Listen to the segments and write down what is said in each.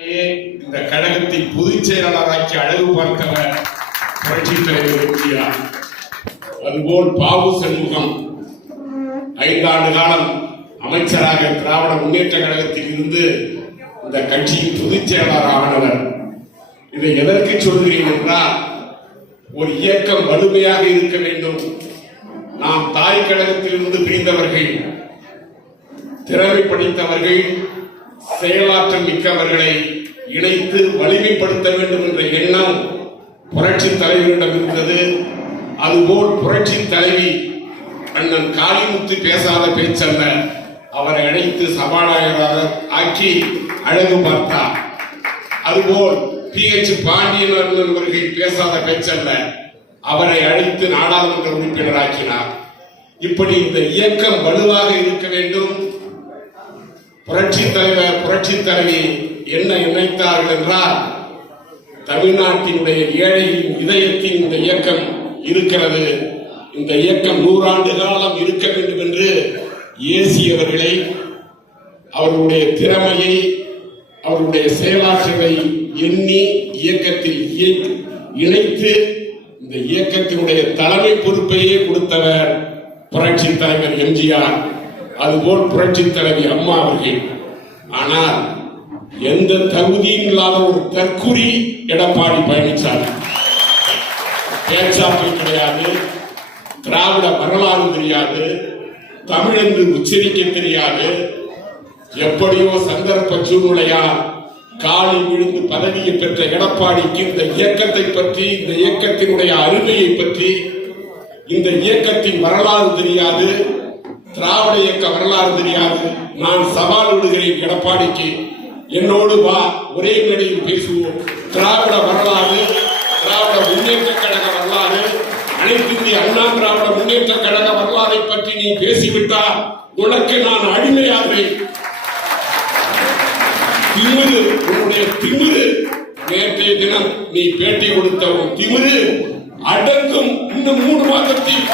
இந்த கழகத்தின் பொதுச் செயலாளராக்கி அழகு பார்த்தவர் புரட்சித் தலைவர் எம்ஜிஆர். அதுபோல் பாவு சண்முகம் 5 ஆண்டு காலம் அமைச்சராக திராவிட முன்னேற்ற கழகத்தில் இருந்து இந்த கட்சியின் பொதுச் செயலாளர் ஆனவர். இதை எதற்கு சொல்கிறேன் என்றால், ஒரு இயக்கம் வலிமையாக இருக்க வேண்டும். நாம் தாய் கழகத்திலிருந்து பிரிந்தவர்கள், திறமை படித்தவர்கள், செயலாற்றல் மிக்கவர்களை இணைத்து வலிமைப்படுத்த வேண்டும் என்ற எண்ணம் புரட்சி தலைவரிடம் இருந்தது. அதுபோல் புரட்சி தலைவி அண்ணன் காளிமுத்து பேசாத பேச்சல்ல, அவரை அழைத்து சபாநாயகராக ஆக்கி அழகு பார்த்தார். அதுபோல் PH பாண்டியன் அவர்கள் பேசாத பேச்சல்ல, அவரை அழைத்து நாடாளுமன்ற உறுப்பினராக்கினார். இப்படி இந்த இயக்கம் வலுவாக இருக்க வேண்டும். புரட்சி தலைவர் புரட்சி தலைவி என்ன நினைத்தார்கள் என்றால், தமிழ்நாட்டினுடைய ஏழையின் இதயத்தின் இந்த இயக்கம் இருக்கிறது, இந்த இயக்கம் 100 ஆண்டு காலம் இருக்க வேண்டும் என்று ஏசியவர்களை, அவருடைய திறமையை, அவருடைய செயலாற்றலை எண்ணி இயக்கத்தில் இணைத்து இந்த இயக்கத்தினுடைய தலைமை பொறுப்பையே கொடுத்தவர் புரட்சி தலைவர் எம்ஜிஆர். அதுபோல் புரட்சி தலைவி அம்மா அவர்கள். ஆனால் எந்த தகுதியும் இல்லாத ஒரு தற்குறி எடப்பாடி பழனிசாமி. பேச்சாற்றல் கிடையாது, திராவிட வரலாறு தெரியாது, தமிழ் என்று உச்சரிக்க தெரியாது. எப்படியோ சந்தர்ப்ப சூழ்நிலையால் காலில் விழுந்து பதவியை பெற்ற எடப்பாடிக்கு இந்த இயக்கத்தை பற்றி, இந்த இயக்கத்தினுடைய அருமையை பற்றி, இந்த இயக்கத்தின் வரலாறு தெரியாது, திராவிட இயக்க வரலாறு தெரியாது. நான் சவால் விடுகிறேன் எடப்பாடிக்கு, என்னோடு வா, ஒரே மேடையில் பேசுவோம். திராவிட வரலாறு, திராவிட முன்னேற்ற கழக வரலாறு, அனைத்து இந்திய அண்ணா திராவிட முன்னேற்ற கழக வரலாறை பற்றி நீ பேசிவிட்டால் உனக்கு நான் அடிமையாகிறேன். திமிரு, உன்னுடைய திமிரு, நேற்றைய தினம் நீ பேட்டி கொடுத்த உன் திமிரு அடங்கும். இன்னும் 3 மாதத்தில்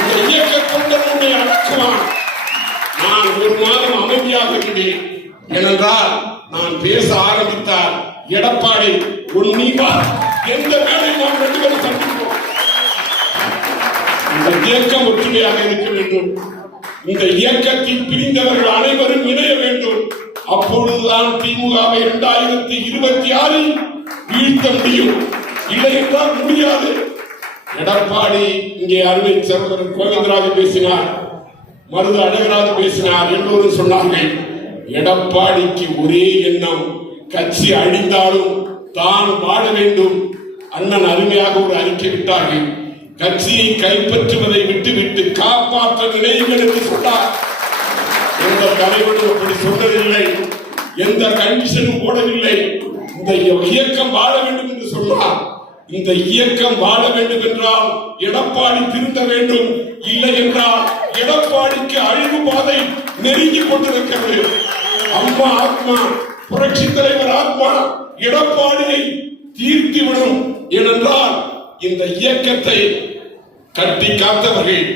இந்த இயக்க தொண்டனுடைய அடக்குவான். நான் 1 மாதம் அமைதியாக இருக்கிறேன். ஏனென்றால் நான் பேச ஆரம்பித்தார் எடப்பாடி உன்னிவா எந்த வேலை நாம் 2 பேரும் சந்திப்போம். இந்த இயக்கம் ஒற்றுமையாக இருக்க வேண்டும். இந்த இயக்கத்தில் பிரிந்தவர்கள் அனைவரும் இணைய வேண்டும். அப்பொழுதுதான் திமுகவை 2026 வீழ்த்த முடியும். இல்லை என்றால் முடியாது. எடப்பாடி இங்கே அருமை சகோதரர் கோவிந்தராஜ் பேசினார், மருது அழகராஜ் பேசினார், எல்லோரும் சொன்னார்கள். எடப்பாடிக்கு ஒரே எண்ணம், கட்சி அழிந்தாலும் தான் வாழ வேண்டும். அண்ணன் அருமையாக ஒரு அறிக்கை விட்டார்கள். கட்சியை கைப்பற்றுவதை விட்டுவிட்டு காப்பாற்ற நினைவுகள் என்று சொன்னார். எந்த தலைவரும் அப்படி சொன்னதில்லை, எந்த கண்டிஷனும் போடவில்லை. இந்த இயக்கம் வாழ வேண்டும் என்று சொன்னார். இந்த இயக்கம் வாழ வேண்டும் என்றால் எடப்பாடி திருந்த வேண்டும். இல்லை என்றால் எடப்பாடிக்கு அழிவு பாதை நெருங்கிக் கொண்டிருக்கிறது. அம்மா ஆத்மா, புரட்சி தலைவர் ஆத்மா எடப்பாடியை தீர்த்திவிடும். ஏனென்றால் இந்த இயக்கத்தை கட்டி காத்தவர்கள்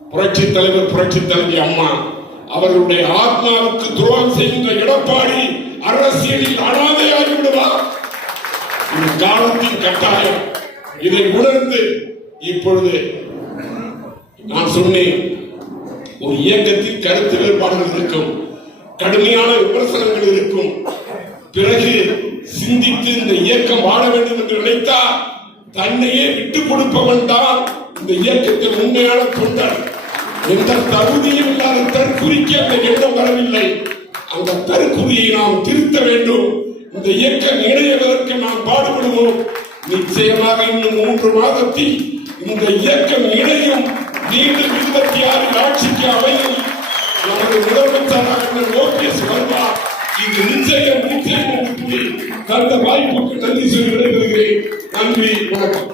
புரட்சி தலைவர் புரட்சி தலைவி அம்மா. அவர்களுடைய ஆத்மாவுக்கு துரோகம் செய்கின்ற எடப்பாடி அரசியலில் அனாதையாகி விடுவார். இந்த காலத்தின் கட்டாயம். இதை உணர்ந்து இப்பொழுது நான் சொன்னேன், ஒரு இயக்கத்தில் கருத்து வேறுபாடுகள் இருக்கும், கடுமையான விமர்சனங்கள் இருக்கும். பிறகு சிந்தித்து இந்த இயக்கம் வாழ வேண்டும் என்று நினைத்தால் தன்னையே விட்டுக் கொடுப்பவன் தான் இந்த இயக்கத்தில் உண்மையான தொண்டர். எந்த தகுதியும் இல்லாத தற்குறிக்கு அந்த எண்ணம் வரவில்லை. அந்த தற்குறியை நாம் திருத்த வேண்டும். இந்த இயக்கம் இணையதற்கு நாம் பாடுபடுவோம். நிச்சயமாக இன்னும் 3 மாதத்தில் இந்த இயக்கம் இணையும். மீண்டும் 26 ஆட்சிக்கு அமையும். நமது முதலமைச்சராக OPS வருவார். இது நிச்சயம் நிச்சயம் தந்த வாய்ப்புக்கு நன்றி சொல்லி விடைபெறுகிறேன். நன்றி, வணக்கம்.